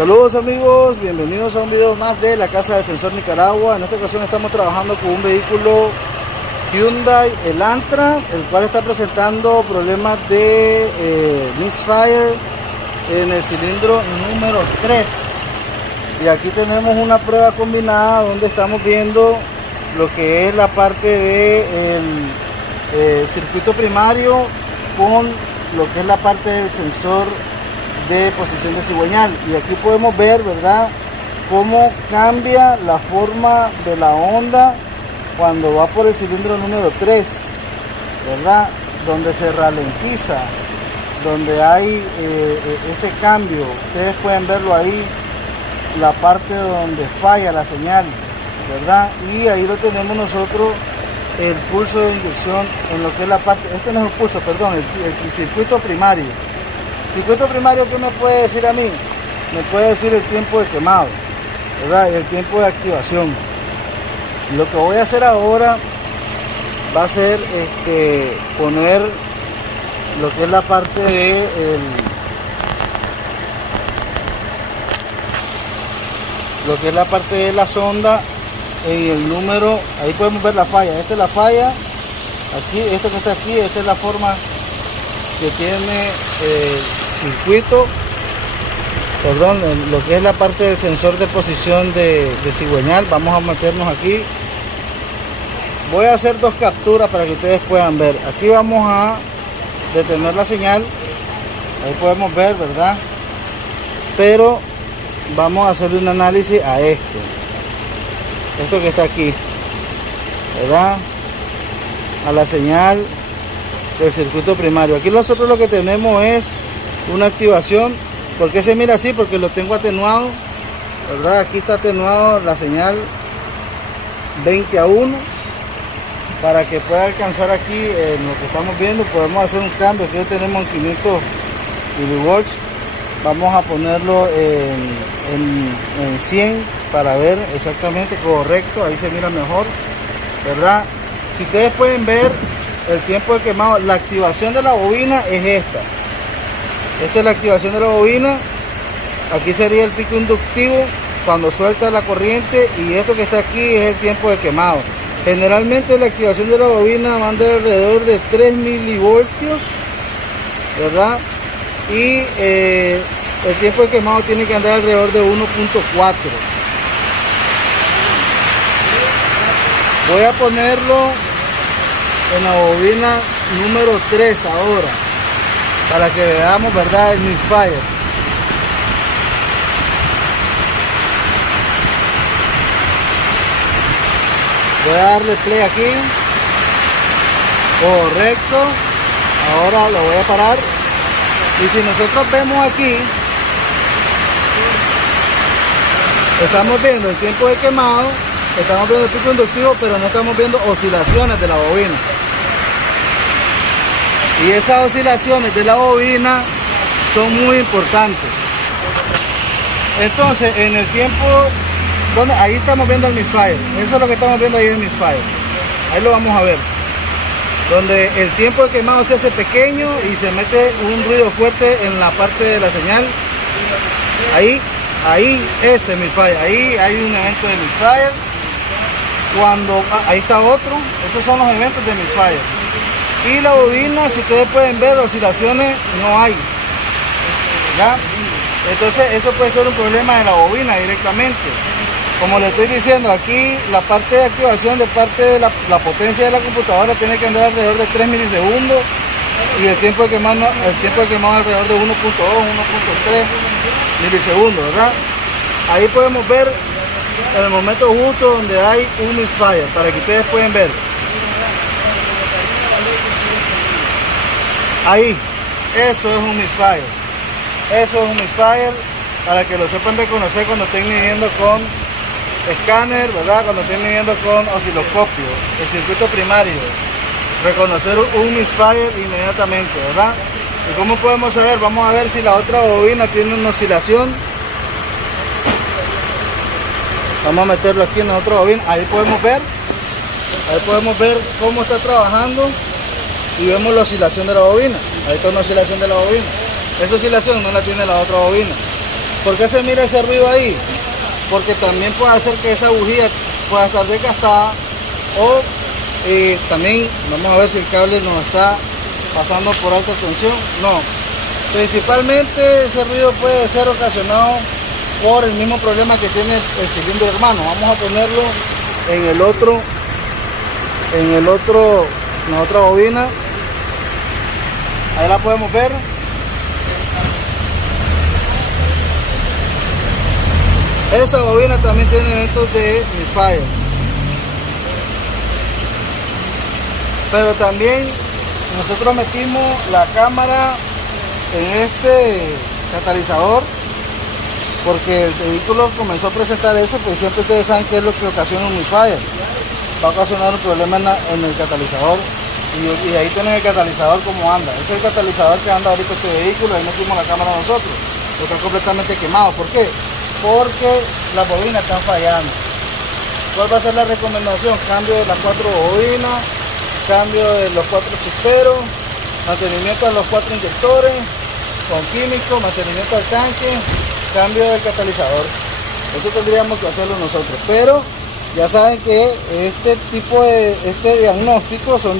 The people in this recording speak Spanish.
Saludos amigos, bienvenidos a un video más de la Casa del Sensor Nicaragua. En esta ocasión estamos trabajando con un vehículo Hyundai Elantra, el cual está presentando problemas de misfire en el cilindro número 3. Y aquí tenemos una prueba combinada donde estamos viendo lo que es la parte del circuito primario con lo que es la parte del sensor de posición de cigüeñal. Y aquí podemos ver, ¿verdad?, cómo cambia la forma de la onda cuando va por el cilindro número 3, ¿verdad?, donde se ralentiza, donde hay ese cambio. Ustedes pueden verlo ahí, la parte donde falla la señal, ¿verdad? Y ahí lo tenemos nosotros, el pulso de inyección en lo que es la parte, este no es el pulso, perdón, el circuito primario. Circuito primario, ¿qué me puede decir a mí? Me puede decir el tiempo de quemado, ¿verdad?, y el tiempo de activación. Lo que voy a hacer ahora va a ser poner lo que es la parte de lo que es la parte de la sonda en el número. Ahí podemos ver la falla. Esta es la falla. Aquí, esto que está aquí, esa es la forma que tiene el circuito, perdón, lo que es la parte del sensor de posición de cigüeñal. Vamos a meternos aquí. Voy a hacer dos capturas para que ustedes puedan ver. Aquí vamos a detener la señal. Ahí podemos ver, ¿verdad? Pero vamos a hacerle un análisis a esto que está aquí, ¿verdad?, a la señal del circuito primario. Aquí nosotros lo que tenemos es una activación. ¿Por qué se mira así? Porque lo tengo atenuado, ¿verdad? Aquí está atenuado la señal 20:1 para que pueda alcanzar aquí lo que estamos viendo. Podemos hacer un cambio. Aquí lo tenemos en 500 milivolts. Vamos a ponerlo en 100 para ver exactamente correcto. Ahí se mira mejor, ¿verdad? Si ustedes pueden ver el tiempo de quemado, la activación de la bobina es esta. Esta es la activación de la bobina. Aquí sería el pico inductivo cuando suelta la corriente, y esto que está aquí es el tiempo de quemado. Generalmente la activación de la bobina va de alrededor de 3 milivoltios, ¿verdad? Y el tiempo de quemado tiene que andar alrededor de 1.4. Voy a ponerlo en la bobina número 3 ahora, para que veamos, ¿verdad?, el misfire. Voy a darle play aquí. Correcto. Ahora lo voy a parar. Y si nosotros vemos aquí, estamos viendo el tiempo de quemado, estamos viendo el pico inductivo, pero no estamos viendo oscilaciones de la bobina. Y esas oscilaciones de la bobina son muy importantes. Entonces, en el tiempo donde ahí estamos viendo el misfire, eso es lo que estamos viendo ahí, el misfire. Ahí lo vamos a ver, donde el tiempo de quemado se hace pequeño y se mete un ruido fuerte en la parte de la señal. Ahí ese misfire, ahí hay un evento de misfire. Cuando ahí está otro, esos son los eventos de misfire. Y la bobina, si ustedes pueden ver, oscilaciones no hay, ¿ya? Entonces eso puede ser un problema de la bobina directamente. Como le estoy diciendo, aquí la parte de activación de parte de la potencia de la computadora tiene que andar alrededor de 3 milisegundos, y el tiempo de quemado alrededor de 1.2, 1.3 milisegundos, ¿verdad? Ahí podemos ver en el momento justo donde hay un misfire, para que ustedes puedan ver. Ahí, eso es un misfire. Eso es un misfire, para que lo sepan reconocer cuando estén midiendo con escáner, ¿verdad?, cuando estén midiendo con osciloscopio, el circuito primario. Reconocer un misfire inmediatamente, ¿verdad? ¿Y cómo podemos saber? Vamos a ver si la otra bobina tiene una oscilación. Vamos a meterlo aquí en la otra bobina. Ahí podemos ver cómo está trabajando, y vemos la oscilación de la bobina. Ahí está una oscilación de la bobina. Esa oscilación no la tiene la otra bobina. ¿Por qué se mira ese ruido ahí? Porque también puede hacer que esa bujía pueda estar desgastada, o también vamos a ver si el cable nos está pasando por alta tensión. No, principalmente ese ruido puede ser ocasionado por el mismo problema que tiene el cilindro hermano. Vamos a ponerlo en la otra bobina. Ahí la podemos ver. Esta bobina también tiene eventos de misfire, pero también nosotros metimos la cámara en este catalizador porque el vehículo comenzó a presentar eso, pues siempre ustedes saben qué es lo que ocasiona un misfire. Va a ocasionar un problema en el catalizador, y ahí tienen el catalizador como anda. Ese es el catalizador que anda ahorita este vehículo. Ahí metimos la cámara nosotros, está completamente quemado. ¿Por qué? Porque las bobinas están fallando. ¿Cuál va a ser la recomendación? Cambio de las 4 bobinas, cambio de los 4 chisperos, mantenimiento de los 4 inyectores con químicos, mantenimiento del tanque, cambio del catalizador. Eso tendríamos que hacerlo nosotros, pero ya saben que este diagnóstico son